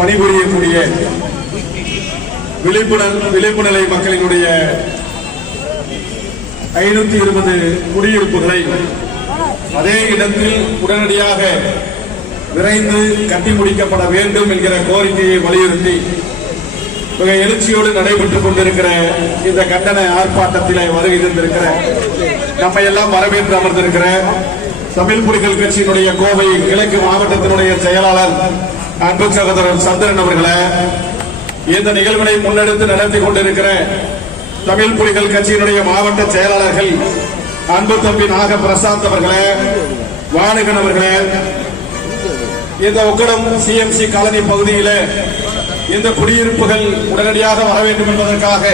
பணிபுரியக்கூடிய விளிம்பு நிலை மக்களினுடைய 520 குடியிருப்புகளை அதே இடத்தில் உடனடியாக விரைந்து கட்டி முடிக்கப்பட வேண்டும் என்கிற கோரிக்கையை வலியுறுத்தி மிக எழுச்சியோடு நடைபெற்றுக் கொண்டிருக்கிற இந்த கண்டன ஆர்ப்பாட்டத்திலே வருகை தந்திருக்கிற நம்மை எல்லாம் வரவேற்று அமர்ந்திருக்கிற தமிழ் புலிகள் கட்சியினுடைய கோவை கிழக்கு மாவட்டத்தினுடைய செயலாளர் அன்பு சகோதரர் சந்திரன் அவர்களே, இந்த நிகழ்வினை முன்னெடுத்து நடத்தி கொண்டிருக்கிற தமிழ் புலிகள் கட்சியினுடைய மாவட்ட செயலாளர்கள் அன்பு தம்பி நாக பிரசாந்த் அவர்களே, வானுகன் அவர்களே, இந்த உக்கடம் சிஎம்சி காலனி பகுதியில் இந்த குடியிருப்புகள் உடனடியாக வர வேண்டும் என்பதற்காக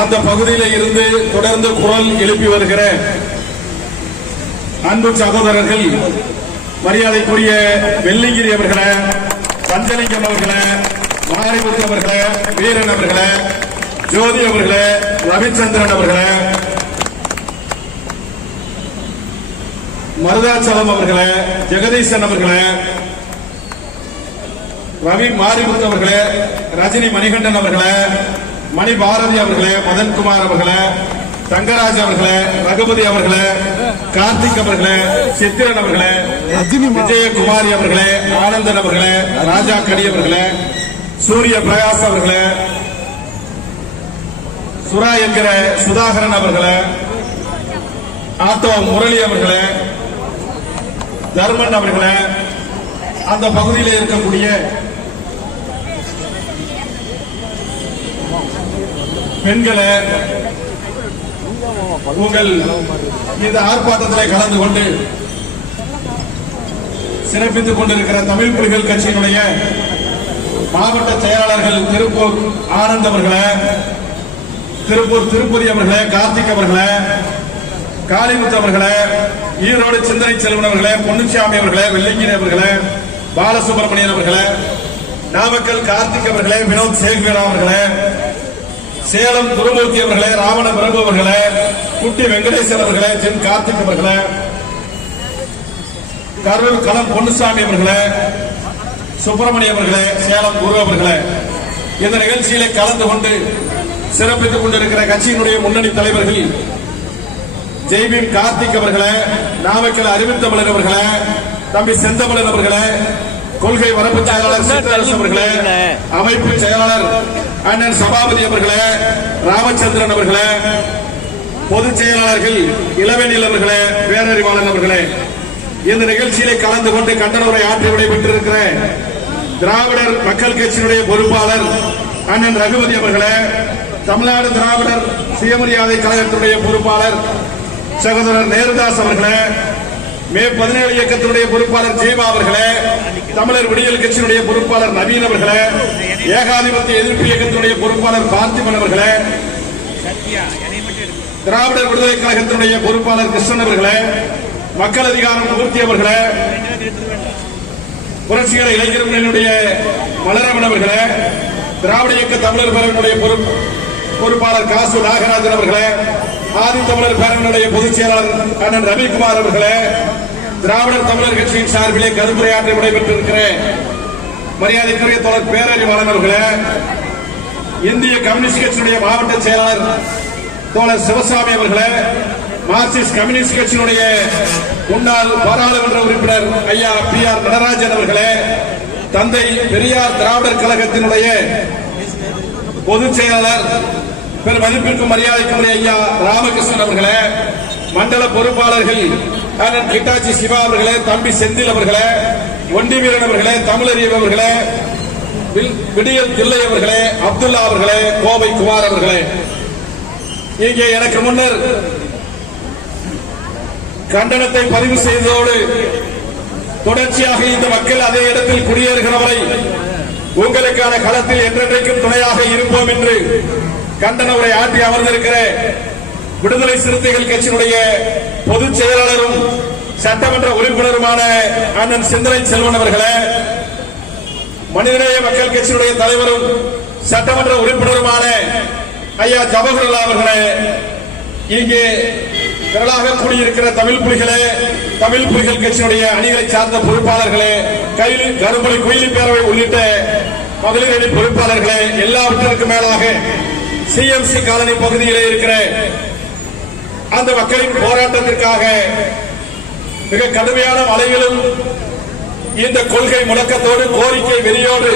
அந்த பகுதியில் இருந்து தொடர்ந்து குரல் எழுப்பி வருகிற அன்பு சகோதரர்கள் மரியாதைக்குரிய வெள்ளிங்கிரி அவர்களே, பஞ்சலிங்கம் அவர்களே, மாரிமுத்து அவர்களே, வீரன் அவர்களே, ஜோதி அவர்களே, ரவிச்சந்திரன் அவர்களே, மருதாச்சலம் அவர்களே, ஜெகதீசன் அவர்களே, ரவி மாரிமுத்து அவர்களே, ரஜினி மணிகண்டன் அவர்களே, மணி பாரதி அவர்களே, மதன்குமார் அவர்களே, தங்கராஜ் அவர்களே, ரகுபதி அவர்களே, கார்த்திக் அவர்களே, சித்திரன் அவர்களே, விஜயகுமாரி அவர்களே, ஆனந்தன் அவர்களே, ராஜா கடி அவர்களே, சூரிய பிரகாஷ் அவர்களே, சுரா என்கிற சுதாகரன் அவர்களே, ஆட்டோ முரளி அவர்களே, தர்மன் அவர்களே, அந்த பகுதியில் இருக்கக்கூடிய பெண்களை உங்கள் இந்த ஆர்ப்பாட்டத்தில் கலந்து கொண்டு சிறப்பித்துக் கொண்டிருக்கிற தமிழ் புலிகள் கட்சியினுடைய மாவட்ட செயலாளர்கள் திருப்பூர் ஆனந்த் அவர்களே, திருப்பூர் திருப்பதி அவர்களே, கார்த்திக் அவர்களே, காளிமுத்து அவர்களே, ஈரோடு சிந்தனை செல்வன் அவர்களே, பொன்னுச்சாமி அவர்களே, வெள்ளிங்கிரி அவர்களே, பாலசுப்ரமணியன் அவர்களே, நாமக்கல் கார்த்திக் அவர்களே, வினோத் சேகரா அவர்களே, சேலம் குருமூர்த்தி அவர்களே, ராவண பிரபு அவர்களே, குட்டி வெங்கடேசன் அவர்களே, ஜென் கார்த்திக் அவர்களே, கரூர் களம் பொன்னுசாமி அவர்களே, சுப்பிரமணியம் அவர்களே, சேலம் குரு அவர்களே, இந்த நிகழ்ச்சியிலே கலந்து கொண்டு சிறப்பித்துக் கொண்டிருக்கிற கட்சியினுடைய முன்னணி தலைவர்கள் ஜெய்பீம் கார்த்திக் அவர்களே, நாமக்கல் அறிவித்தமிழர் அவர்களே, தம்பி செந்தமிழன் அவர்களே, கொள்கை வரப்பு செயலாளர் சித்தரசு அவர்களே, அமைப்பு செயலாளர் அண்ணன் சபாபதி அவர்களே, ராமச்சந்திரன் அவர்களே, பொதுச் செயலாளர்கள் இளவேனில் அவர்களே, பேரறிவாளன் அவர்களே, இந்த நிகழ்ச்சியிலே கலந்து கொண்டு கண்டன உரை ஆற்றி விடைபெற்றிருக்கிற திராவிடர் மக்கள் கட்சியினுடைய பொறுப்பாளர் அண்ணன் ரகுபதி அவர்களே, தமிழ்நாடு திராவிடர் சுயமரியாதை கழகத்தினுடைய பொறுப்பாளர் சகோதரர் நேருதாஸ் அவர்களே, மே 17 இயக்கத்தினுடைய பொறுப்பாளர் ஜெயபா அவர்களே, தமிழர் விடியல் கட்சியினுடைய பொறுப்பாளர் நவீன் அவர்களே, ஏகாதிபத்திய எதிர்ப்பு இயக்கத்தினுடைய பொறுப்பாளர் பார்த்திபன் அவர்களே, திராவிடர் விடுதலை கழகத்தினுடைய பொறுப்பாளர் கிருஷ்ணன் அவர்களே, மக்கள் அதிகாரம் மூர்த்தி அவர்களே, புரட்சிகர இளைஞர் முன்னணியுடைய மலரமன் அவர்களே, திராவிட இயக்க தமிழர் பேரவையினுடைய பொறுப்பாளர் காசு நாகராஜன் அவர்களே, ஆதி தமிழர் பேரவையினுடைய பொதுச் செயலாளர் அண்ணன் ரவிக்குமார் அவர்களே, திராவிடர் தமிழர் கட்சியின் சார்பிலே கருத்துரையாற்றி விடைபெற்றிருக்கிற மரியாதைக்குரிய தோழர் பேரறிவாளன் அவர்களே, இந்திய கம்யூனிஸ்ட் கட்சியினுடைய மாவட்ட செயலாளர் தோழர் சிவசாமி அவர்களே, மார்க்சிஸ்ட் கம்யூனிஸ்ட் கட்சியினுடைய முன்னாள் பாராளுமன்ற உறுப்பினர் ஐயா PR நடராஜன் அவர்களே, தந்தை பெரியார் திராவிடர் கழகத்தினுடைய பொதுச் செயலாளர் பெரும் மதிப்பிற்கும் மரியாதைக்கும் ஐயா ராமகிருஷ்ணன் அவர்களே, மண்டல பொறுப்பாளர்கள் அண்ணன் கிட்டாச்சி சிவா அவர்களே, தம்பி செந்தில் அவர்களே, ஒண்டி வீரன் அவர்களே, தமிழறிவு அவர்களே, விடியல் தில்லை அவர்களே, அப்துல்லா அவர்களே, கோவை குமார் அவர்களே, இங்கே எனக்கு முன்னர் கண்டனத்தை பதிவு செய்ததோடு தொடர்ச்சியாக இந்த மக்கள் அதே இடத்தில் குடியேறுகிற வரை உங்களுக்கான களத்தில் என்றென்றைக்கும் துணையாக இருப்போம் என்று கண்டன உரை ஆற்றி அமர்ந்திருக்கிற விடுதலை சிறுத்தைகள் கட்சியினுடைய பொதுச் செயலாளரும் சட்டமன்ற உறுப்பினருமான அண்ணன் சிந்தனை செல்வன் அவர்களே, மனிதநேய மக்கள் கட்சியினுடைய தலைவரும் சட்டமன்ற உறுப்பினருமான ஐயா ஜவஹர்லால் அவர்களே, இங்கே திரளாக கூடியிருக்கிற தமிழ் புலிகளே, தமிழ் புலிகள் கட்சியினுடைய அணிகளை சார்ந்த பொறுப்பாளர்களே, கரும்புலி குயிலி பேரவை உள்ளிட்ட மகளிர் அணி பொறுப்பாளர்களே, எல்லாவற்றிற்கும் மேலாக சிஎம்சி காலனி பகுதியிலே இருக்கிற அந்த மக்களின் போராட்டத்திற்காக மிக கடுமையான மழைகளும் இந்த கொள்கை முழக்கத்தோடு கோரிக்கை வெறியோடு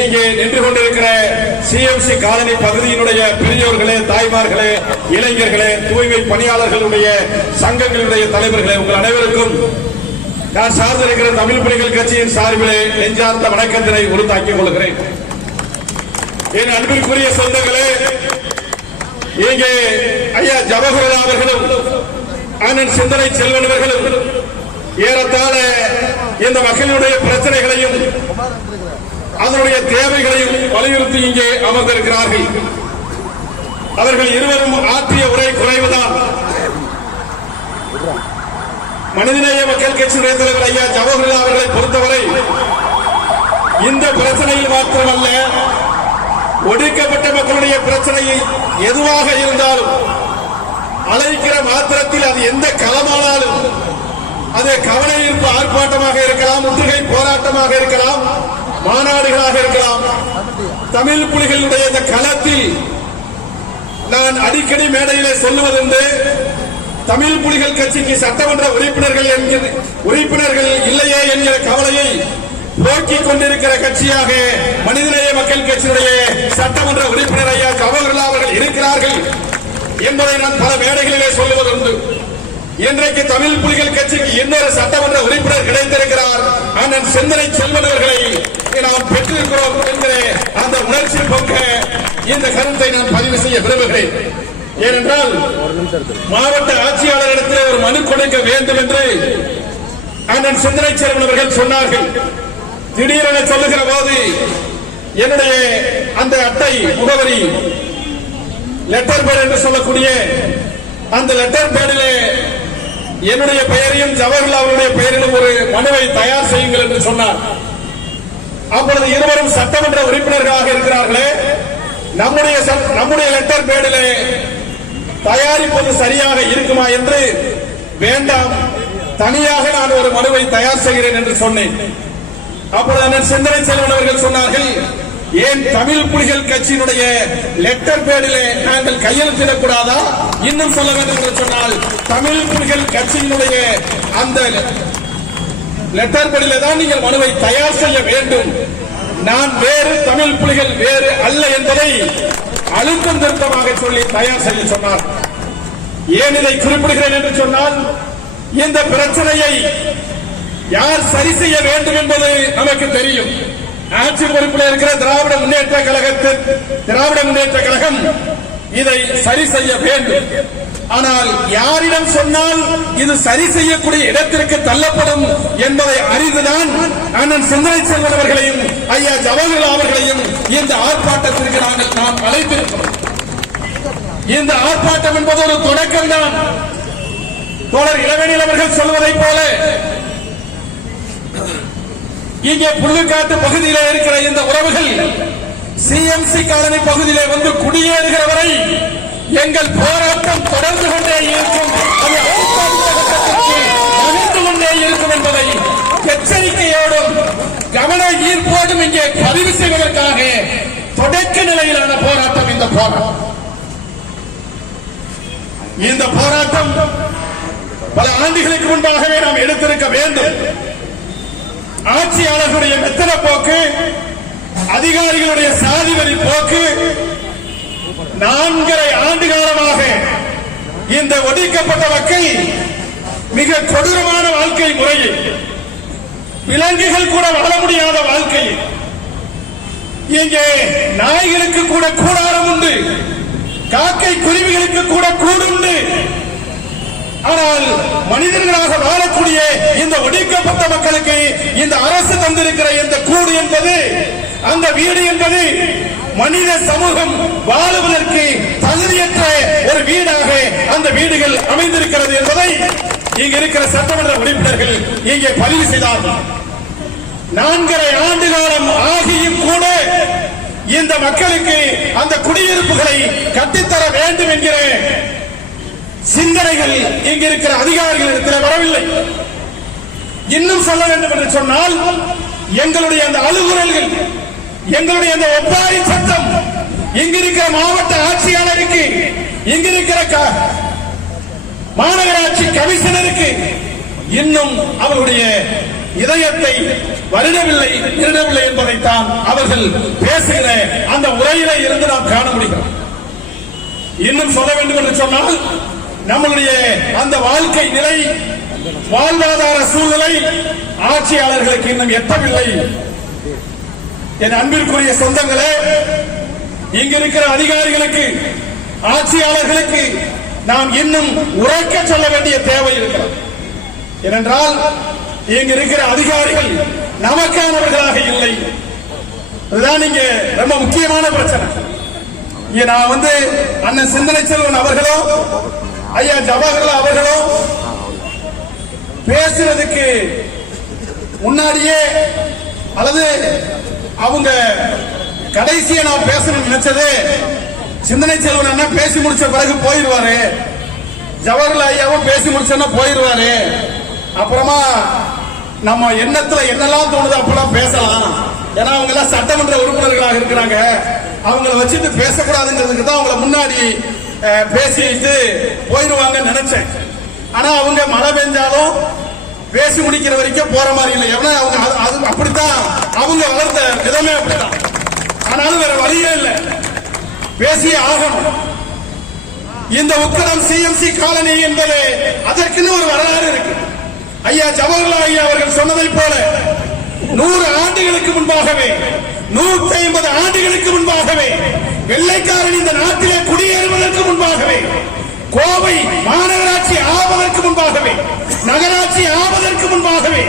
இங்கே நின்று கொண்டிருக்கிற சிஎம்சி காலனி பகுதியினுடைய பெரியோர்களே, தாய்மார்களே, இளைஞர்களே, தூய்மை பணியாளர்களுடைய சங்கங்களுடைய தலைவர்களே, உங்கள் அனைவருக்கும் நான் சார்ந்திருக்கிற தமிழ் புலிகள் கட்சியின் சார்பிலே நெஞ்சார்ந்த வணக்கத்தினை உறுத்தாக்கிக் கொள்கிறேன். என் அன்பிற்குரிய சொந்தங்களே, இங்கே ஐயா ஜவஹர்லால் அவர்களும் அண்ணன் சிந்தனை செல்வன் அவர்களும் ஏறத்தாழ இந்த மக்களுடைய பிரச்சனைகளையும் அதனுடைய தேவைகளையும் வலியுறுத்தி இங்கே அமர்ந்திருக்கிறார்கள். அவர்கள் இருவரும் ஆற்றிய உரை குறைவுதான். மனிதநேய மக்கள் கட்சியுடைய தலைவர் ஐயா ஜவஹர்லால் அவர்களை பொறுத்தவரை இந்த பிரச்சனையில் மாத்திரமல்ல, ஒடுக்கப்பட்ட மக்களுடைய பிரச்சனையை எதுவாக இருந்தாலும் அழைக்கிற மாத்திரத்தில் அது எந்த களமானாலும், அது கவன ஈர்ப்பு ஆர்ப்பாட்டமாக இருக்கலாம், முற்றுகை போராட்டமாக இருக்கலாம், மாநாடுகளாக இருக்கலாம், தமிழ் புலிகளுடைய இந்த களத்தில் நான் அடிக்கடி மேடையிலே சொல்லுவதுண்டு, தமிழ் புலிகள் கட்சிக்கு சட்டமன்ற உறுப்பினர்கள் இல்லையே என்கிற கவலையை போக்கிக் கொண்டிருக்கிற கட்சியாக மனிதநேய மக்கள் கட்சியுடைய சட்டமன்ற உறுப்பினர் ஐயா ஜவஹர்லால் அவர்கள் இருக்கிறார்கள் என்பதை நான் பல மேடைகளிலே சொல்லுவதுண்டு. இன்றைக்கு தமிழ் புலிகள் கட்சிக்கு இன்னொரு சட்டமன்ற உறுப்பினர் கிடைத்திருக்கிறார், அண்ணன் சிந்தனை செல்வன் அவர்களை நாம் பெற்றிருக்கிறோம் என்கிற அந்த உணர்ச்சி போக்க இந்த கருத்தை நான் பதிவு செய்ய விரும்புகிறேன். ஏனென்றால் மாவட்ட ஆட்சியாளரிடத்தில் ஒரு மனு கொடுக்க வேண்டும் என்று அண்ணன் சிந்தனை செல்வன் அவர்கள் சொன்னார்கள். திடீரென சொல்லுகிற போது என்னுடைய அந்த அட்டை முகவரி லெட்டர் பேட் என்று சொல்லக்கூடிய அந்த லெட்டர் பேடிலே என்னுடைய பெயரையும் ஜவஹர்லால் அவருடைய பெயரிலும் ஒரு மனுவை தயார் செய்யுங்கள் என்று சொன்னார். அப்பொழுது இருவரும் சட்டமன்ற உறுப்பினர்களாக இருக்கிறார்களே, நம்முடைய லெட்டர் பேடிலே தயாரிப்பது சரியாக இருக்குமா என்று, வேண்டாம், தனியாக நான் ஒரு மனுவை தயார் செய்கிறேன் என்று சொன்னேன். அப்பொழுது சிந்தனை செல்வன் அவர்கள் சொன்னார்கள், ஏன் தமிழ் புலிகள் கட்சியினுடைய லெட்டர் பேடிலே நாங்கள் கையெழுத்திடக்கூடாதா? இன்னும் சொல்ல வேண்டும் என்று சொன்னால், தமிழ் புலிகள் கட்சியினுடைய அந்த லெட்டர் பேடிலே தான் நீங்கள் மனுவை தயார் செய்ய வேண்டும். நான் வேறு, தமிழ் புலிகள் வேறு அல்ல என்பதை அழுத்தம் திருத்தமாக சொல்லி தயார் செய்ய சொன்னார். ஏன் இதை குறிப்பிடுகிறேன் என்று சொன்னால், இந்த பிரச்சனையை யார் சரி செய்ய வேண்டும் என்பது நமக்கு தெரியும். ஆட்சி பொறுப்பில் இருக்கிற திராவிட முன்னேற்ற கழகம் இதை சரி செய்ய வேண்டும். ஆனால் யாரிடம் சொன்னால் இது சரி செய்யக்கூடிய இடத்திற்கு தள்ளப்படும் என்பதை அறிந்துதான் அண்ணன் சிந்தனை செல்வன் அவர்களையும் ஐயா ஜவஹர்லால் அவர்களையும் இந்த ஆர்ப்பாட்டத்திற்கு நாம் அழைத்திருக்கிறோம். இந்த ஆர்ப்பாட்டம் என்பது ஒரு தொடக்கம் தான். தோழர் இளவேனில் அவர்கள் சொல்வதை போல இங்கே புல்லுக்காட்டு பகுதியிலே இருக்கிற இந்த உறவுகள் சிஎம்சி காலனி பகுதியிலே வந்து குடியேறுகிற வரை எங்கள் போராட்டம் தொடர்ந்து கொண்டே இருக்கும், நகர்ந்து கொண்டே இருக்கும் என்பதை எச்சரிக்கையோடும் கவன ஈர்ப்போடும் இங்கே பதிவு செய்வதற்காக தொடக்க நிலையிலான போராட்டம் இந்த போராட்டம் பல ஆண்டுகளுக்கு முன்பாகவே நாம் எடுத்திருக்க வேண்டும். ஆட்சியாளர்களுடைய மெத்தன போக்கு, அதிகாரிகளுடைய சாதிவரி போக்கு 4.5 ஆண்டு காலமாக இந்த ஒடுக்கப்பட்ட மக்கள் மிக கொடூரமான வாழ்க்கை முறையில், விலங்குகள் கூட வாழ முடியாத வாழ்க்கையில், இங்கே நாய்களுக்கு கூட கூடாரம் உண்டு, காக்கை குருவிகளுக்கு கூட கூடுண்டு, ஆனால் மனிதர்களாக வாழக்கூடிய இந்த ஒடுக்கப்பட்ட மக்களுக்கு இந்த அரசு தந்திருக்கிற இந்த கூடு என்பது, அந்த வீடு என்பது மனித சமூகம் வாழுவதற்கு தகுதியற்ற ஒரு வீடாக அந்த வீடுகள் அமைந்திருக்கிறது என்பதை இங்க இருக்கிற சட்டமன்ற உறுப்பினர்கள் இங்கே பதிவு செய்தார்கள். 4.5 ஆண்டு காலம் ஆகியும் கூட இந்த மக்களுக்கு அந்த குடியிருப்புகளை கட்டித்தர வேண்டும் என்கிற சிந்தனைகள் இங்க இருக்கிற அதிகாரிகளிடத்தில் வரவில்லை. இன்னும் சொல்ல வேண்டும் என்று சொன்னால், எங்களுடைய அந்த அலுவலர்கள், எங்களுடைய அந்த ஒப்பாரி சட்டம் இங்கிருக்கிற மாவட்ட ஆட்சியாளருக்கு, இங்கிருக்கிற மாநகராட்சி கமிஷனருக்கு இன்னும் அவருடைய இதயத்தை வருடவில்லை என்பதைத்தான் அவர்கள் பேசுகிற அந்த உரையிலே இருந்து நாம் காண முடியும். இன்னும் சொல்ல வேண்டும் என்று சொன்னால், நம்மளுடைய அந்த வாழ்க்கை நிலை, வாழ்வாதார சூழ்நிலை ஆட்சியாளர்களுக்கு இன்னும் எட்டவில்லை. என் அன்பிற்குரிய சொந்தங்களே, இங்க இருக்கிற அதிகாரிகளுக்கு, ஆட்சியாளர்களுக்கு நாம் இன்னும் உரைக்க சொல்ல வேண்டிய தேவை இருக்கிறது. ஏனென்றால் இங்க இருக்கிற அதிகாரிகள் நமக்கானவர்களாக இல்லை. அதுதான் இங்க ரொம்ப முக்கியமான பிரச்சனை. இங்க நான் அண்ணன் சிந்தனை செல்வன் அவர்களோ, ஐயா ஜவஹர்லால் அவர்களோ பேசுறதுக்கு முன்னாடியே, அல்லது அவங்க கடைசியா நான் பேசணும்னு நினைச்சது, சிந்தனை செல்வன் அண்ணா பேசி முடிச்ச பிறகு போயிருவாரு, ஜவஹர்லால் ஐயாவும் பேசி முடிச்சா போயிருவாரு, அப்புறமா நம்ம எண்ணத்துல என்னெல்லாம் தோணுது அப்பெல்லாம் பேசலாம். ஏன்னா அவங்க எல்லாம் சட்டமன்ற உறுப்பினர்களாக இருக்கிறாங்க, அவங்களை வச்சுட்டு பேசக்கூடாதுங்கிறதுக்கு தான் அவங்களை முன்னாடி பேசிட்டு போயிருவாங்கன்னு நினைச்சேன். ஆனா அவங்க மழை பெஞ்சாலும் பேசி முடிக்கிற வரைக்கும் போற மாதிரி இல்லை. எவ்வளவு அவங்க அப்படித்தான் அவங்க வளர்ந்த விதமே அப்படித்தான். ஆனாலும் வேற வழியே இல்லை, பேசியே ஆகணும். இந்த உக்கடம் சிஎம்சி காலனி என்பது அதற்குன்னு ஒரு வரலாறு இருக்கு. ஐயா ஜவஹர்லால் ஐயா அவர்கள் சொன்னதை போல 100 ஆண்டுகளுக்கு முன்பாகவே, 150 ஆண்டுகளுக்கு முன்பாகவே, வெள்ளைக்காரன் இந்த நாட்டிலே குடியேறுவதற்கு முன்பாகவே, கோவை மாநகராட்சி ஆவதற்கு முன்பாகவே, நகராட்சி ஆவதற்கு முன்பாகவே,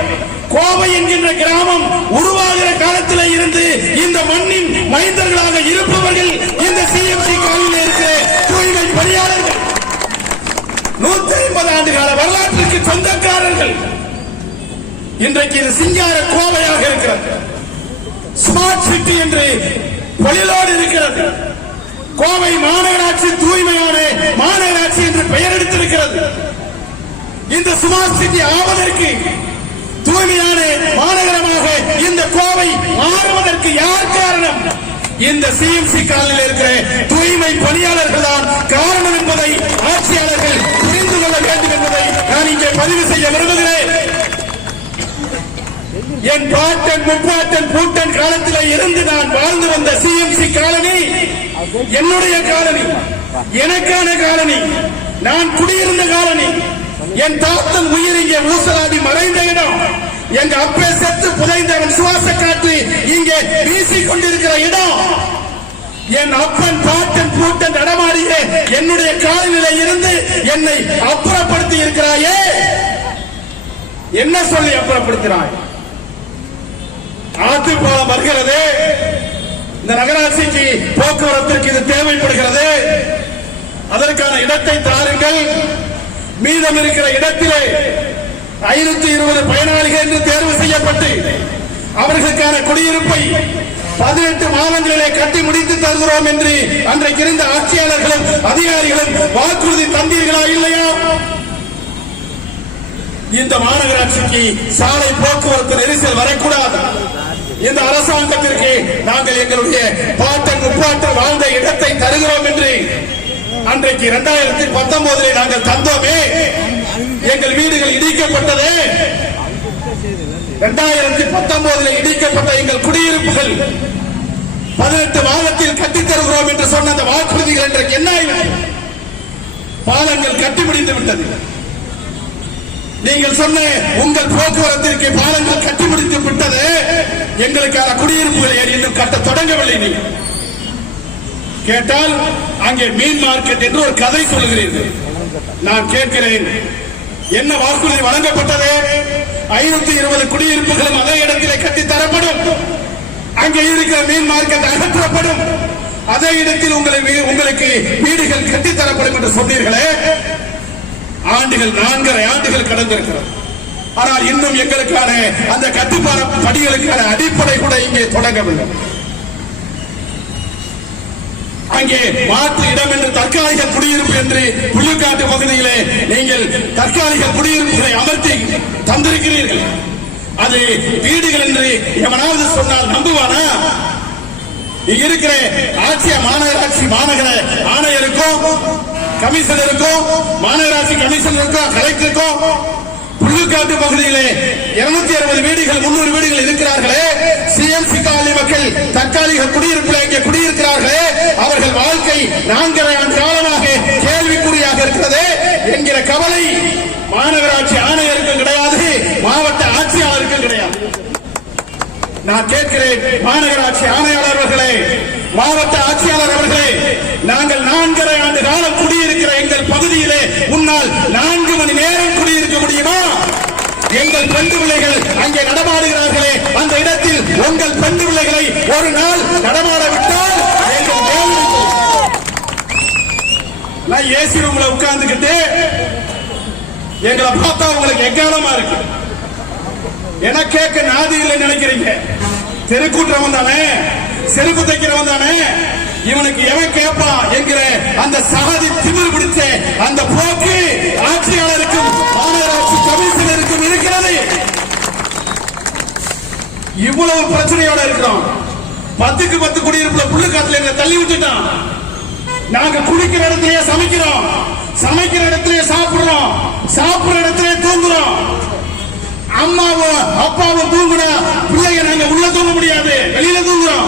கோவை என்கின்ற கிராமம் உருவாகிற காலத்தில் இருந்து இந்த மண்ணின் மைந்தர்களாக இருப்பவர்கள் இந்த சிஎம்சி காலனியில் இருக்கிற தூய்மை பணியாளர்கள். 150 ஆண்டு கால வரலாற்றுக்கு சொந்தக்காரர்கள். இன்றைக்கு இது சிங்கார கோவையாக இருக்கிறது, ஸ்மார்ட் சிட்டி என்று பொழிலோடு இருக்கிறது. கோவை மாநகராட்சி தூய்மையான மாநகராட்சி என்று பெயர் எடுத்திருக்கிறது. இந்த ஸ்மார்ட் சிட்டி ஆவதற்கு, தூய்மையான மாநகரமாக இந்த கோவை மாறுவதற்கு யார் காரணம்? இந்த சிஎம்சி காலனியில் இருக்கிற தூய்மை பணியாளர்கள் தான் காரணம் என்பதை ஆட்சியாளர்கள் புரிந்து கொள்ள வேண்டும் என்பதை நான் இங்கே பதிவு செய்ய விரும்புகிறேன். என் பாட்டன் முப்பாட்டன் பூட்டன் காலத்தில் இருந்து நான் வாழ்ந்து வந்த சிஎம்சி காலனி என்னுடைய காலனி, எனக்கான காலனி, நான் குடியிருந்த காலனி. என் தாத்தன் உயிர் இங்கே ஊசலாடி மறைந்த இடம், எங்க அப்பே செத்து புதைந்தவன் சுவாச காற்று இங்கே வீசிக் கொண்டிருக்கிற இடம், என் அப்பன் பாட்டன் பூட்டன் நடமாடிய என்னுடைய காலநிலை இருந்து என்னை அப்புறப்படுத்தி இருக்கிறாயே. என்ன சொல்லி அப்புறப்படுத்தினாய்? ஆத்து பாலம் வருகிறது, இந்த நகராட்சிக்கு போக்குவரத்திற்கு இது தேவைப்படுகிறது, அதற்கான இடத்தை தாருங்கள். மீதம் இருக்கிற இடத்திலே 520 பயனாளிகள் என்று தேர்வு செய்யப்பட்டு அவர்களுக்கான குடியிருப்பை 18 மாதங்களிலே கட்டி முடித்து தருகிறோம் என்று அன்றைக்கு இருந்த ஆட்சியாளர்களும் அதிகாரிகளும் வாக்குறுதி தந்தீர்களா இல்லையா? இந்த மாநகராட்சிக்கு சாலை போக்குவரத்து நெரிசல் வரக்கூடாது. இந்த அரசாங்கத்திற்கு நாங்கள் எங்களுடைய பாட்டன் முப்பாட்டன் வாழ்ந்த இடத்தை தருகிறோம் என்று அன்றைக்கு 2019 நாங்கள் தந்தோமே. எங்கள் வீடுகள் இடிக்கப்பட்டது. 2019 இடிக்கப்பட்ட எங்கள் குடியிருப்புகள் 18 மாதத்தில் கட்டித் தருகிறோம் என்று சொன்ன அந்த வாக்குறுதிகள் இன்றைக்கு என்ன ஆயிற்று? பாலங்கள் கட்டி முடிந்து விட்டது. நீங்கள் சொன்ன உங்கள் போக்குவரத்திற்கு பாலங்கள் கட்டி முடித்து விட்டது, எங்களுக்கான குடியிருப்புகள் இன்னும் கட்ட தொடங்கவில்லை. நீங்கள் கேட்டால் அங்கே மீன் மார்க்கெட் என்று ஒரு கதை சொல்கிறீர்கள். நான் கேட்கிறேன், என்ன வாக்குறுதி வழங்கப்பட்டது? 520 குடியிருப்புகளும் அதே இடத்திலே கட்டி தரப்படும். அங்கே இருக்கிற மீன் மார்க்கெட் அகற்றப்படும். அதே இடத்தில் உங்களுக்கு வீடுகள் கட்டித்தரப்படும் என்று சொன்னீர்களே. ஆண்டுகள் 4.5 ஆண்டுகள் கடந்திருக்கிறது. ஆனால் இன்னும் எங்களுக்கான அந்த கட்டுப்பாடு படிகளுக்கான அடிப்படை கூட இங்கே தொடங்கவில்லை. அங்கே மாற்று இடம் என்று தற்காலிக குடியிருப்பு என்று புள்ளிக்காட்டு பகுதியிலே நீங்கள் தற்காலிக குடியிருப்புகளை அமர்த்தி தந்திருக்கிறீர்கள். அது வீடுகள் என்று எவனாவது சொன்னால் நம்புவானா? இங்க இருக்கிற மாநகராட்சி மாநகர ஆணையருக்கும் கமிஷனருக்கும் மாநகராட்சி கமிஷனருக்கும் கலெக்டருக்கும் புள்ளிக்காட்டு பகுதியிலே 260 வீடுகள் 300 வீடுகள் இருக்கிறார்களே, சிஎம்சி காலனி மக்கள் தற்காலிக குடியிருப்பில் இங்கே குடியிருக்கிறார்களே, அவர்கள் வாழ்க்கை 4.5 ஆண்டு காலமாக கேள்விக்குறியாக இருக்கிறது என்கிற கவலை மாநகராட்சி ஆணையருக்கும் கிடையாது, மாவட்ட ஆட்சியாளருக்கும் கிடையாது. நான் கேட்கிறேன், மாநகராட்சி ஆணையாளர் அவர்களே, மாவட்ட ஆட்சியாளர் அவர்களே, நாங்கள் 4.5 ஆண்டு காலம் குடியிருக்கிற எங்கள் பகுதியிலே உன்னால் 4 மணி நேரம் குடியிருக்க முடியுமா? எங்கள் பெண் பிள்ளைகள் அங்கே நடமாடுகிறார்களே, அந்த இடத்தில் உங்கள் பெண் பிள்ளைகளை ஒரு நாள் நடமாட விட்டால் எங்கள் நான் ஏசி ரூம்ல உட்கார்ந்துகிட்டு எங்களை பார்த்தா உங்களுக்கு எக்காலமா இருக்கு. என கேட்க நாதி இல்லை நினைக்கிறீங்க. தெருக்கூட்டுறவன் தானே, செருப்பு தைக்கிறவன் தானே, இவனுக்கு எவன் கேட்பான் என்கிற அந்த சகதி திமிர் பிடிச்ச அந்த போக்கு ஆட்சியாளருக்கும் மாநகராட்சி கமிஷனருக்கும் இருக்கிறது. இவ்வளவு பிரச்சனையோட இருக்கிறோம். 10க்கு 10 குடியிருப்புல புள்ளிக்காட்டுல எங்களை தள்ளி விட்டுட்டான். நாங்க குடிக்கிற இடத்திலேயே சமைக்கிறோம், சமைக்கிற இடத்திலேயே சாப்பிடுறோம், சாப்பிடுற இடத்திலேயே தூங்குறோம். அம்மாவும் அப்பாவும் தூங்குனா பிள்ளைங்க நாங்க உள்ள தூங்க முடியாது, வெளியில தூங்குறோம்.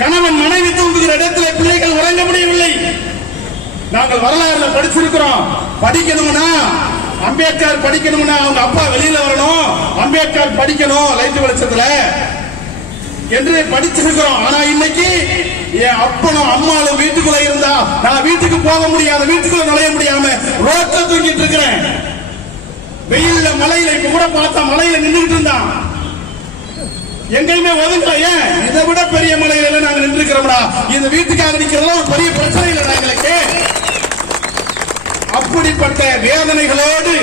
கணவன் மனைவி தூங்குகிற இடத்துல பிள்ளைகள் உறங்க முடியவில்லை. நாங்கள் வரலாறுல படிச்சிருக்கிறோம். படிக்கணும்னா அம்பேத்கர் படிக்கணும்னா அவங்க அப்பா வெளியில வரணும், அம்பேத்கர் படிக்கணும் லைட் வெளிச்சத்துல என்று படிச்சிருக்கிறோம். ஆனா இன்னைக்கு என் அப்பனும் அம்மாவும் வீட்டுக்குள்ள இருந்தா நான் வீட்டுக்கு போக முடியாத, வீட்டுக்குள்ள நுழைய முடியாம ரோட்ல தூங்கிட்டு இருக்கிறேன். வெயில்ல மலையில இப்ப கூட பார்த்தா மலையில நின்றுட்டு இருந்தான். எங்கேயுமே ஒதுங்கல. ஏன்? இதை விட பெரிய மலையில நாங்க நின்று இருக்கிறோம்டா. இந்த வீட்டுக்காக நிக்கிறதெல்லாம் ஒரு பெரிய பிரச்சனை இல்லை எங்களுக்கு. அப்படிப்பட்ட வேதனைகளோடு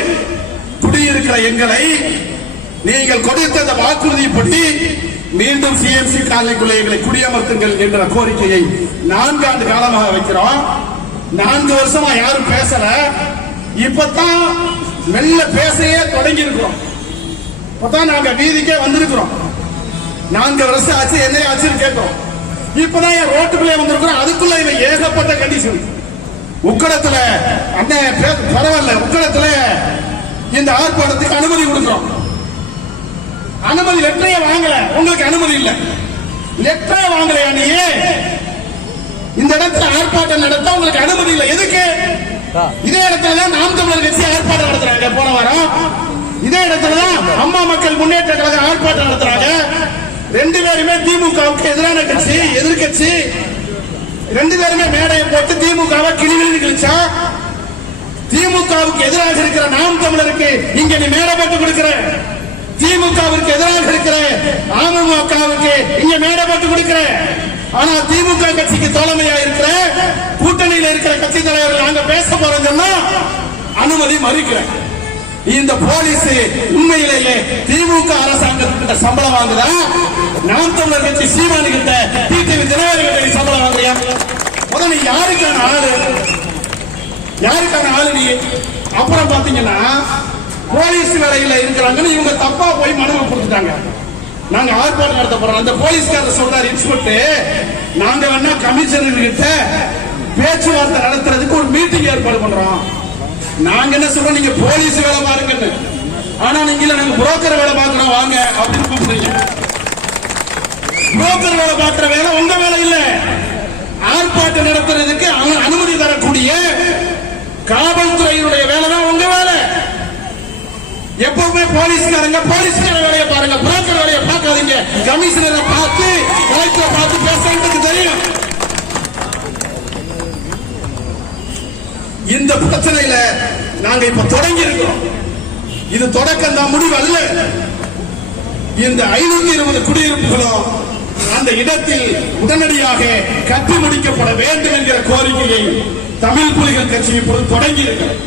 குடியிருக்கிற எங்களை நீங்கள் கொடுத்த அந்த வாக்குறுதிப்படி மீண்டும் சிஎம்சி காலனிக்குள்ளே எங்களை குடியமர்த்துங்கள் என்ற கோரிக்கையை 4 ஆண்டு காலமாக வைக்கிறோம். 4 வருஷமா யாரும் பேசல. இப்பதான் மெல்ல பேசையே தொடங்கி இருக்கிறோம். இப்பதான் நாங்க வீதிக்கே வந்திருக்கிறோம். 4 வருஷம் ஆச்சு, என்ன ஆச்சுன்னு கேட்கிறோம். இப்பதான் என் ரோட்டுக்குள்ளே வந்திருக்கிறோம். அதுக்குள்ள இவன் ஏகப்பட்ட கண்டிஷன். உக்கடத்துல அண்ணன் பரவாயில்ல, உக்கடத்துல இந்த ஆர்ப்பாட்டத்துக்கு அனுமதி கொடுக்கிறோம். அனுமதி லெட்டரையே வாங்கல, உங்களுக்கு அனுமதி இல்ல, லெட்டரே வாங்கலையா? நீ இந்த இடத்துல ஆர்ப்பாட்டம் நடத்த உங்களுக்கு அனுமதி இல்லை. எதுக்கு? இதே இடத்துல நாம் தமிழர் கட்சி ஆர்ப்பாட்டம் நடத்துறாங்க போன வாரம். இதே இடத்துலதான் அம்மா மக்கள் முன்னேற்ற கழகம் ஆர்ப்பாட்டம் நடத்துறாங்க. 2 பேருமே திமுகவுக்கு எதிரான கட்சி, எதிர்கட்சி. 2 பேருமே மேடையை போட்டு திமுகவை கிளிவிழி கிழிச்சா. திமுகவுக்கு எதிராக இருக்கிற நாம் தமிழருக்கு இங்க நீ மேடை போட்டு கொடுக்கிற, திமுகவிற்கு எதிராக இருக்கிற அமமுகவுக்கு இங்க மேடை போட்டு கொடுக்கிற. ஆனா திமுக கட்சிக்கு தோழமையா இருக்கிற கூட்டணியில் இருக்கிற கட்சி தலைவர்கள் நாங்க பேச போறோம் சொன்னா அனுமதி மறுக்கிற. இந்த போலீஸ் உண்மையிலேயே திமுக அரசாங்கத்திட்ட சம்பளம் வாங்குதா? நாம் தமிழர் கட்சி சீமானு கிட்ட, டிடிவி தினகரன் கிட்ட சம்பளம் வாங்குறியா? முதல்ல நீ யாருக்கான ஆளு? யாருக்கான ஆளு நீ? அப்புறம் பாத்தீங்கன்னா போலீஸ் வேலையில இருக்கிறாங்கன்னு இவங்க தப்பா போய் மனு கொடுத்துட்டாங்க. நாங்க ஆர்ப்பாட்டம் நடத்த போறோம். அந்த போலீஸ்காரர் சொல்றாரு, இன்ஸ்பெக்டர், நாங்க வேணா கமிஷனர் கிட்ட பேச்சுவார்த்தை நடத்துறதுக்கு ஒரு மீட்டிங் ஏற்பாடு பண்றோம். நாங்க என்ன சொல்றோம், நீங்க போலீஸ் வேலை பாருங்கன்னு. ஆனா நீங்க இல்ல, நாங்க புரோக்கர் வேலை பார்க்கறோம் வாங்க அப்படின்னு கூப்பிடுறீங்க. புரோக்கர் வேலை பார்க்கிற வேலை உங்க வேலை இல்ல. ஆர்ப்பாட்டம் நடத்துறதுக்கு அனுமதி தரக்கூடிய காவல்துறையினுடைய வேலை தான் உங்க வேலை. எப்பவுமே போலீஸ்காரங்க போலீஸ்கார வேலையை பாருங்க, புரோக்கர் வேலையை பார்க்காதீங்க. கமிஷனரை பார்த்து கலெக்டரை பார்த்து பேசுறதுக்கு தெரியும். இந்த பிரச்சனையில நாங்க இப்ப தொடங்கி இருக்கிறோம். இது தொடக்கம் தான், முடிவு அல்ல. இந்த 520 குடியிருப்புகளும் அந்த இடத்தில் உடனடியாக கட்டி முடிக்கப்பட வேண்டும் என்கிற கோரிக்கையை தமிழ் புலிகள் கட்சி இப்போது தொடங்கி இருக்கிறது.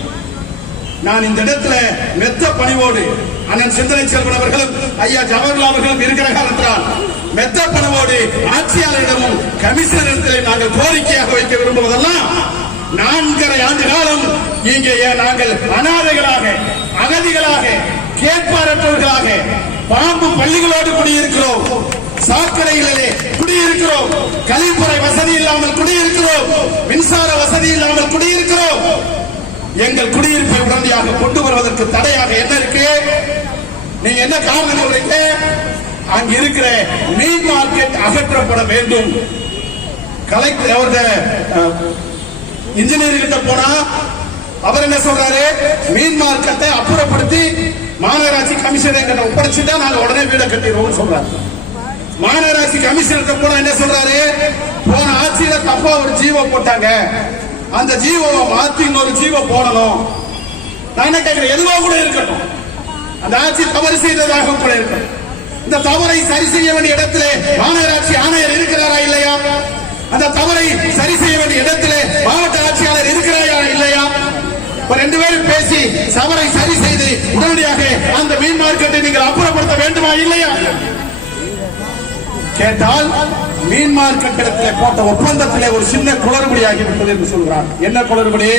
நான் இந்த இடத்துல மெத்த பணிவோடு அண்ணன் சிந்தனை செல்வன் அவர்களும் ஐயா ஜவஹர்லால் அவர்களும் இருக்கிற காலத்தால் மெத்த பணவோடு ஆட்சியாளரிடமும் கமிஷனரிடத்திலே நாங்கள் கோரிக்கையாக வைக்க விரும்புவதெல்லாம் 4.5 ஆண்டு காலம் இங்கே நாங்கள் அனாதைகளாக, அகதிகளாக, கேட்பாரற்றவர்களாக பாம்பு பள்ளிகளோடு குடியிருக்கிறோம், சாக்கடைகளிலே குடியிருக்கிறோம், கழிப்பறை வசதி இல்லாமல் குடியிருக்கிறோம், மின்சார வசதி இல்லாமல் குடியிருக்கிறோம். எங்கள் குடியிருப்பை உடனடியாக கொண்டு வருவதற்கு தடையாக என்ன இருக்கு? நீங்க என்ன காரணம் சொல்றீங்க? அங்க இருக்கிற மீன் மார்க்கெட் அகற்றப்பட வேண்டும். கலெக்டர் அவருடைய இன்ஜினியர் கிட்ட போனா அவர் என்ன சொல்றாரு? மீன் மார்க்கெட்டை அப்புறப்படுத்தி மாநகராட்சி கமிஷனர் கிட்ட ஒப்படைச்சுட்டா நாங்க உடனே வீடை கட்டிடுவோம் சொல்றாரு. மாநகராட்சி கமிஷனர் போனா என்ன சொல்றாரு? போன ஆட்சியில தப்பா ஒரு ஜீவோ போட்டாங்க, அந்த ஜீவோவை மாத்தி இன்னொரு ஜீவோ போடணும். நான் என்ன கேட்கிறேன், எதுவோ கூட இருக்கட்டும், அந்த ஆட்சி தவறு செய்ததாக கூட இருக்கட்டும். இந்த தவறை சரி செய்ய வேண்டிய இடத்திலே மாநகராட்சி ஆணையர் இருக்கிறாரா இல்லையா? அந்த தவறை சரி செய்ய வேண்டிய இடத்திலே மாவட்ட ஆட்சியாளர் இருக்கிறாரா இல்லையா? 2 பேரும் பேசி தவறை சரி செய்து உடனடியாக அந்த மீன் மார்க்கெட்டை நீங்கள் அப்புறப்படுத்த வேண்டுமா இல்லையா? கேட்டால் மீன் மார்க்கெட் இடத்திலே போட்ட ஒப்பந்தத்திலே ஒரு சின்ன குளறுபடி ஆகிவிட்டது என்று சொல்கிறார். என்ன குளறுபடி?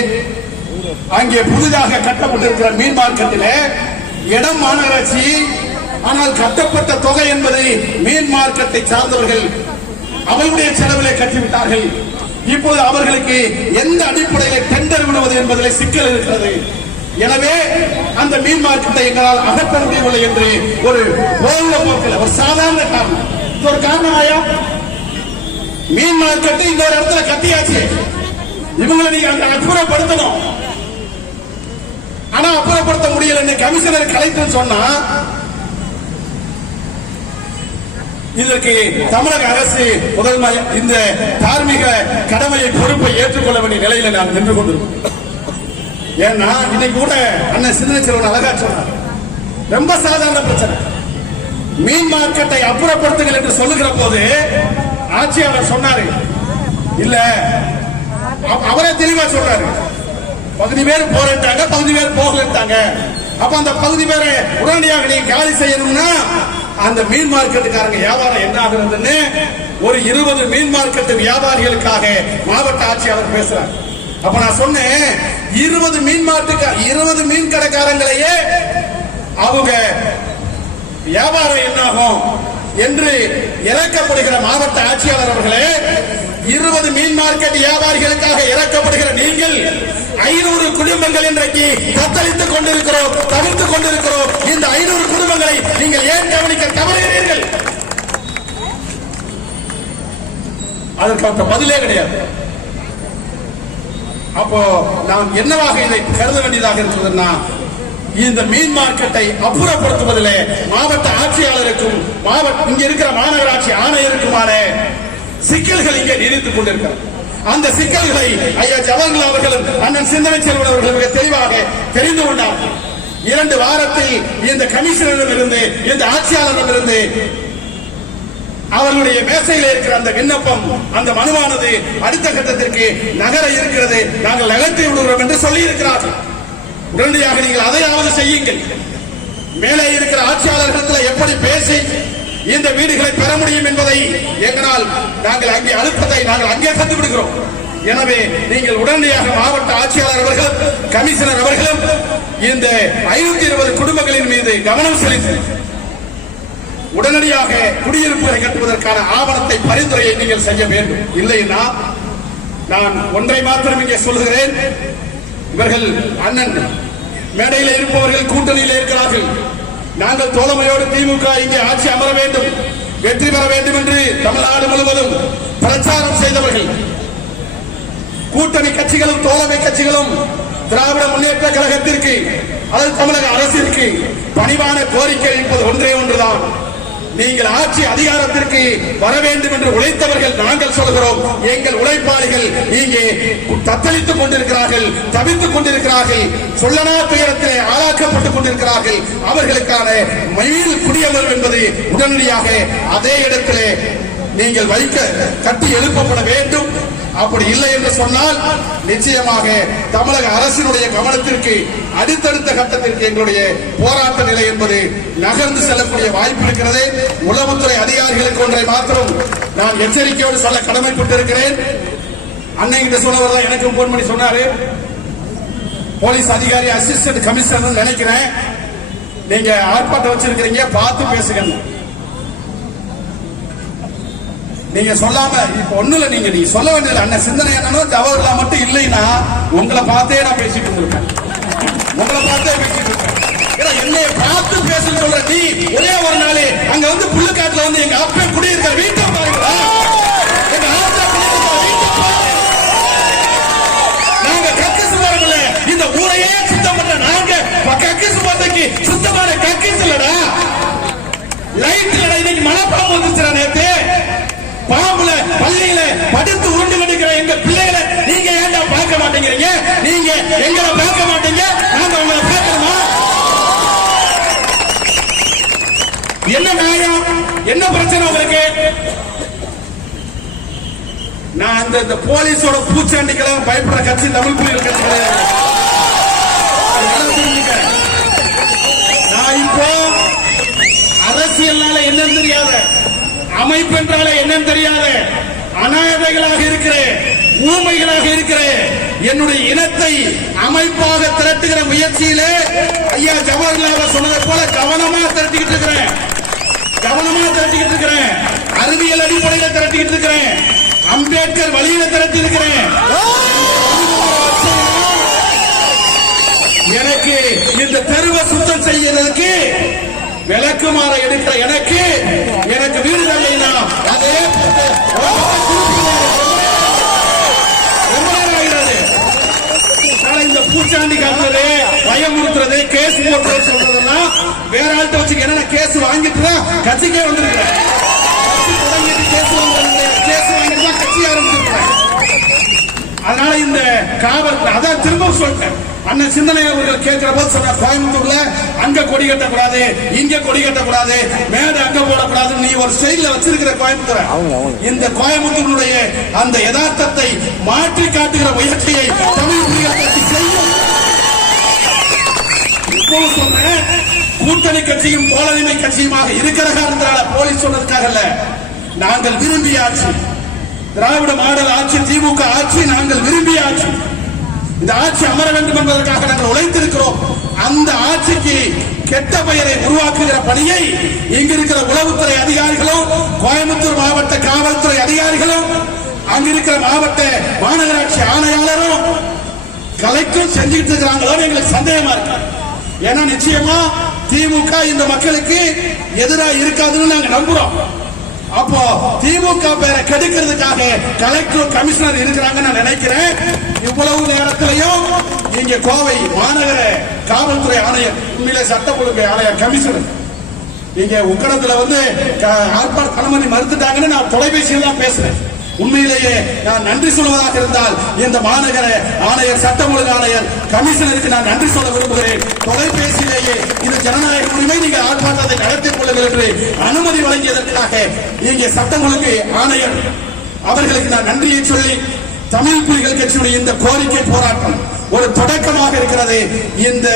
அங்கே புதிதாக கட்டப்பட்டிருக்கிற மீன் மார்க்கெட்டிலே இடம் மாநகராட்சி, ஆனால் கட்டப்பட்ட தொகை என்பதை மீன் மார்க்கெட்டை சார்ந்தவர்கள் அவர்களுடைய செலவிலே கட்டிவிட்டார்கள். இப்போது அவர்களுக்கு எந்த அடிப்படையில் டெண்டர் விடுவது என்பதிலே சிக்கல் இருக்கிறது. எனவே அந்த மீன் மார்க்கெட்டை எங்களால் அகற்ற முடியவில்லை என்று ஒரு போக்கில் ஒரு சாதாரண காரணம். இது ஒரு காரணமாயா? மீன் மார்க்கெட்டை இன்னொரு இடத்துல கட்டியாச்சு, இவங்களை நீங்க அந்த அப்புறப்படுத்தணும். ஆனா அப்புறப்படுத்த முடியல, கமிஷனர் கலெக்டர் சொன்னா இதற்கு தமிழக அரசு முதல் இந்த தார்மீக கடமையை பொறுப்பை ஏற்றுக்கொள்ள வேண்டிய நிலையில நான் நின்று கொண்டிருக்கோம். ஏன்னா இன்னைக்கு கூட அண்ணன் சின்னச்செல்வன் அழகா சொன்னார், ரொம்ப சாதாரண பிரச்சனை. மீன் மார்க்கெட்டை அப்புறப்படுத்துங்கள் என்று சொல்லுகிற போது ஆட்சியாளர் சொன்னாரு, இல்ல அவரே தெளிவா சொல்றாரு, பகுதி பேர் போறேன்ட்டாங்க, பகுதி பேர் போகலன்ட்டாங்க. அப்ப அந்த பகுதி பேரை உடனடியாக நீங்க காலி செய்யணும்னா அந்த மீன் மார்க்கெட்டுக்காரங்க வியாபாரம் என்ன ஆகுறதுன்னு ஒரு 20 மீன் மார்க்கெட் வியாபாரிகளுக்காக மாவட்ட ஆட்சியாளர் பேசுறார். அப்ப நான் சொன்னேன், 20 மீன் கடைக்காரங்களையே அவங்க வியாபாரம் என்னாகும் என்று இறக்கப்படுகிற மாவட்ட ஆட்சியாளர் அவர்களே, 20 மீன் மார்க்கெட் வியாபாரிகளுக்காக இறக்கப்படுகிற நீங்கள் 500 குடும்பங்கள் இன்றைக்கு தத்தளித்துக் கொண்டிருக்கிறோம், தவிர்த்துக் கொண்டிருக்கிறோம். இந்த 500 குடும்பங்களை நீங்கள் ஏன் கவனிக்க தவறுகிறீர்கள்? அதற்கு பதிலே கிடையாது. அப்போ நாம் என்னவாக இதை கருத வேண்டியதாக இருக்கிறதுனா, இந்த மீன் மார்க்கெட்டை அப்புறப்படுத்துவதிலே மாவட்ட ஆட்சியாளருக்கும் இங்க இருக்கிற மாநகராட்சி ஆணையருக்குமான சிக்கல்கள் இங்கே நீடித்துக் கொண்டிருக்கிறது. அந்த சிக்கல்களை ஐயா ஜவஹர்லால் அவர்களும் அண்ணன் சிந்தனை செல்வன் அவர்களும் மிக தெளிவாக தெரிந்து கொண்டார்கள். 2 வாரத்தில் இந்த கமிஷனரிடம் இருந்து, இந்த ஆட்சியாளரிடம் இருந்து அவர்களுடைய மேசையில் இருக்கிற அந்த விண்ணப்பம், அந்த மனுவானது அடுத்த கட்டத்திற்கு நகர இருக்கிறது, நாங்கள் நகர்த்தி விடுகிறோம் என்று சொல்லி இருக்கிறார்கள். உடனடியாக நீங்கள் அதையாவது செய்யுங்கள். மேலே இருக்கிற ஆட்சியாளர்களிடத்தில் எப்படி பேசி இந்த வீடுகளை பெற முடியும் என்பதை எங்களால் நாங்கள் அங்கே அழுத்தத்தை நாங்கள் அங்கே கண்டுபிடிக்கிறோம். எனவே நீங்கள் உடனடியாக மாவட்ட ஆட்சியாளர் அவர்கள், கமிஷனர் அவர்களும் இந்த 520 குடும்பங்களின் மீது கவனம் செலுத்தி உடனடியாக குடியிருப்புகளை கட்டுவதற்கான ஆவணத்தை பரிந்துரையை நீங்கள் செய்ய வேண்டும். இல்லைன்னா நான் ஒன்றை மாத்திரம் இங்கே சொல்கிறேன், இவர்கள் அண்ணன் மேடையில் இருப்பவர்கள் கூட்டணியில் இருக்கிறார்கள். நாங்கள் தோழமையோடு திமுக இங்கே ஆட்சி அமர வேண்டும், வெற்றி பெற வேண்டும் என்று தமிழ்நாடு முழுவதும் பிரச்சாரம் செய்தவர்கள். கூட்டணி கட்சிகளும் தோழமை கட்சிகளும் திராவிட முன்னேற்ற கழகத்திற்கு அல்லது தமிழக அரசிற்கு பணிவான கோரிக்கை இப்போது ஒன்றே ஒன்றுதான், நீங்கள் ஆட்சி அதிகாரத்திற்கு வர வேண்டும் என்று உழைத்தவர்கள் நாங்கள் சொல்கிறோம். எங்கள் உழைப்பாளிகள் இங்கே தத்தளித்துக் கொண்டிருக்கிறார்கள், தவித்துக் கொண்டிருக்கிறார்கள், சொல்லனா துயரத்திலே ஆளாக்கப்பட்டுக் கொண்டிருக்கிறார்கள். அவர்களுக்கான மயில் குடியமர்வு என்பது உடனடியாக அதே இடத்திலே நீங்கள் வைக்க கட்டி எழுப்பப்பட வேண்டும். அப்படி இல்லை என்று சொன்னால் நிச்சயமாக தமிழக அரசினுடைய கவனத்திற்கு அடுத்தடுத்த கட்டத்திற்கு எங்களுடைய போராட்ட நிலை என்பது நகர்ந்து செல்லக்கூடிய வாய்ப்பு இருக்கிறது. உளவுத்துறை அதிகாரிகளுக்கு ஒன்றை மாத்திரம் நான் எச்சரிக்கையோடு சொல்ல கடமைப்பட்டிருக்கிறேன். அன்னைகிட்ட சொன்னவர் தான் எனக்கும் போன் பண்ணி சொன்னாரு. போலீஸ் அதிகாரி அசிஸ்டன்ட் கமிஷனர் நினைக்கிறேன், நீங்க ஆர்ப்பாட்டம் வச்சிருக்கிறீங்க, பார்த்து பேசுங்க. நீங்க சொல்லாம இப்ப ஒண்ணுல நீங்க சொல்ல வேண்டியது அண்ணன் சிந்தனை என்னன்னா ஜவஹர்லால் மட்டும் இல்லைன்னா உங்களை பார்த்தே நான் பேசிட்டு இருந்திருப்பேன். உங்களை பார்த்தே பேசிட்டு இருப்பேன். என்னைய பார்த்து பேசுன்னு சொல்ற நீ ஒரே ஒரு நாள் அங்க வந்து புல்லுக்காட்டுல வந்து எங்க அப்பா குடியிருக்கிற வீட்டை பாருங்களா, எங்க ஆத்தா குடியிருக்கிற வீட்டை பாருங்க. நாங்க கக்கிசு பாருங்கள இந்த ஊரையே சுத்தம் பண்ற நாங்க கக்கிசு பார்த்தக்கு சுத்தமான கக்கிசு இல்லடா, லைட் இல்லடா. இன்னைக்கு மழைப்பாம்பு வந்துச்சுடா, நேத்து பாம்புல பள்ளியில படுத்து உருண்டு கிடக்கிற எங்க பிள்ளைகளை நீங்க ஏன்டா பார்க்க மாட்டேங்கிறீங்க? நீங்க எங்களை பார்க்க மாட்டீங்க, நாங்க உங்களை பார்க்கணுமா? என்ன நியாயம்? என்ன பிரச்சனை உங்களுக்கு? நான் அந்த போலீஸோட பூச்சாண்டிக்கெல்லாம் பயப்படுற கட்சி தமிழ் புலிகள் கட்சி கிடையாது. நான் இப்போ அரசியல்னால என்னன்னு தெரியாத, அமைப்பு என்றால என்னன்னு தெரியாத அநாதைகளாக இருக்கிறேன், ஊமைகளாக இருக்கிறேன். என்னுடைய இனத்தை அமைப்பாக திரட்டுகிற முயற்சியிலே ஐயா ஜவஹர்லால் சொன்னதை போல கவனமா திரட்டிக்கிட்டு இருக்கிறேன், அறிவியல் அடிப்படையில் திரட்டிக்கிட்டு இருக்கிறேன், அம்பேத்கர் வழியில திரட்டி இருக்கிறேன். எனக்கு இந்த தெருவை சுத்தம் செய்யறதுக்கு விளக்குமாற எடுக்கிற எனக்கு வீடு இல்லைன்னா அதே இந்த பூச்சாண்டி காட்டுறது, பயமுறுத்துறது, கேஸ் போட்டு சொல்றதுன்னா வேற ஆள்கிட்ட வச்சு என்ன கேஸ் வாங்கிட்டு தான் கட்சிக்கே வந்திருக்கிறேன். கேஸ் வாங்கிட்டு தான் கட்சி ஆரம்பிச்சிருக்கிறேன். அதனால இந்த காவல் அதான் திரும்ப சொல்லிட்டேன். அண்ணன் சிந்தனை அவர்கள் கேட்கிற போது சொன்ன கோயம்புத்தூர்ல அங்க கொடி கட்டக்கூடாது, இங்க கொடி கட்டக்கூடாது, மேடை அங்க போடக்கூடாது, நீ ஒரு ஸ்டைல்ல வச்சிருக்கிற கோயம்புத்தூர். இந்த கோயம்புத்தூருடைய அந்த யதார்த்தத்தை மாற்றி காட்டுகிற முயற்சியை தமிழ் புலிகள் கட்சி செய்யும். இப்போ சொன்ன கூட்டணி கட்சியும் தோழமை கட்சியுமாக இருக்கிற காரணத்தால போலீஸ் சொன்னதுக்காக இல்ல, நாங்கள் விரும்பிய ஆட்சி, திராவிட மாடல் ஆட்சி, திமுக ஆட்சி நாங்கள் விரும்பிய ஆட்சி. இந்த ஆட்சி அமர வேண்டும் என்பதற்காக நாங்கள் உழைத்திருக்கிறோம். அந்த ஆட்சிக்கு கெட்ட பெயரை உருவாக்குகிற பணியை இங்க இருக்கிற உளவுத்துறை அதிகாரிகளும், கோயம்புத்தூர் மாவட்ட காவல்துறை அதிகாரிகளும், அங்கிருக்கிற மாவட்ட மாநகராட்சி ஆணையாளரும் கலெக்டரும் செஞ்சுட்டு இருக்கிறாங்களோ எங்களுக்கு சந்தேகமா இருக்கு. ஏன்னா நிச்சயமா திமுக இந்த மக்களுக்கு எதிராக இருக்காதுன்னு நாங்க நம்புறோம். அப்போ திமுக பேரை கெடுக்கிறதுக்காக கலெக்டர் கமிஷனர் இருக்கிறாங்க நான் நினைக்கிறேன். இவ்வளவு நேரத்திலையும் இங்க கோவை மாநகர காவல்துறை ஆணையர், உண்மையிலே சட்ட ஒழுங்கு ஆணையர் கமிஷனர் இங்க உக்கடத்துல வந்து ஆர்ப்பாட்ட அனுமதி மறுத்துட்டாங்கன்னு நான் தொலைபேசியில் தான் பேசுறேன். உண்மையிலேயே நான் நன்றி சொல்வதாக இருந்தால் இந்த மாநகர ஆணையர், சட்டம் ஒழுங்கு ஆணையர் கமிஷனருக்கு நான் நன்றி சொல்ல விரும்புகிறேன். தொலைபேசியிலேயே இது ஜனநாயக உரிமை, நீங்கள் ஆர்ப்பாட்டத்தை நடத்திக் கொள்ளுங்கள் என்று அனுமதி வழங்கியதற்காக இங்கே சட்டம் ஒழுங்கு ஆணையர் அவர்களுக்கு நான் நன்றியை சொல்லி, தமிழ் புலிகள் கட்சியுடைய இந்த கோரிக்கை போராட்டம் ஒரு தொடக்கமாக இருக்கிறது. இந்த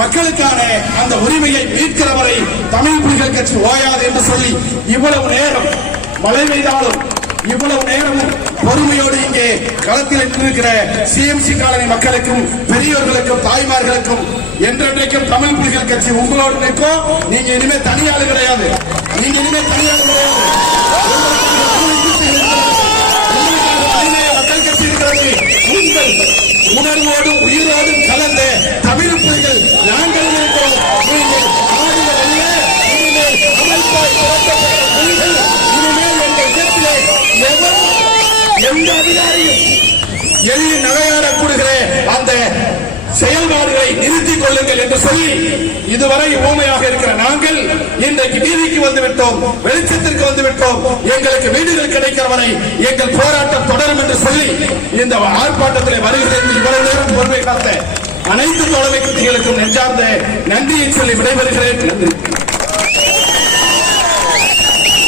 மக்களுக்கான அந்த உரிமையை மீட்கிற வரை தமிழ் புலிகள் கட்சி ஓயாது என்று சொல்லி, இவ்வளவு நேரம் மழை பெய்தாலும் இவ்வளவு நேரமும் பொறுமையோடு இங்கே களத்தில் இருக்கிற சிஎம்சி காலனி மக்களுக்கும், பெரியோர்களுக்கும், தாய்மார்களுக்கும் என்றென்றைக்கும் தமிழ் புலிகள் கட்சி உங்களோடு நிற்கும். நீங்க இனிமே தனியாளு கிடையாது, நீங்க இனிமே தனியாளு கிடையாது. மக்கள் கட்சி இருக்கிறது. உங்கள் உணர்வோடும் உயிரோடும் கலந்த தமிழ் புலிகள் நாங்கள் இருக்கிறோம். நீங்கள் எந்த அதிகாரியும் எளிய நகையாடக்கூடிய அந்த செயல்பாடுகளை நிறுத்திக் கொள்ளுங்கள் என்று சொல்லி, இதுவரை ஊமையாக இருக்கிற நாங்கள் இன்றைக்கு வீதிக்கு வந்துவிட்டோம், வெளிச்சத்திற்கு வந்துவிட்டோம். எங்களுக்கு வீடுகள் கிடைக்கிற வரை எங்கள் போராட்டம் தொடரும் என்று சொல்லி இந்த ஆர்ப்பாட்டத்தில் வருகிறது. இவ்வளவு நேரம் பொறுமை காத்த அனைத்து தோழமை கட்சிகளுக்கும் நெஞ்சார்ந்த நன்றியை சொல்லி விடைபெறுகிறேன்.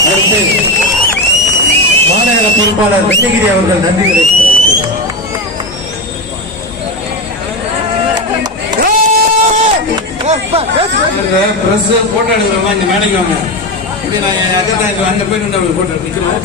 நன்றி. மாநகர பொறுப்பாளர் வெங்ககிரி அவர்கள் நன்றி. பிரஸ் போட்டோ எடுக்கிறோமா இந்த மேடைக்கு வாங்க. இப்படி நான் அதான் இங்க அங்க போய் நின்று போட்டோ நிற்கிறோம்.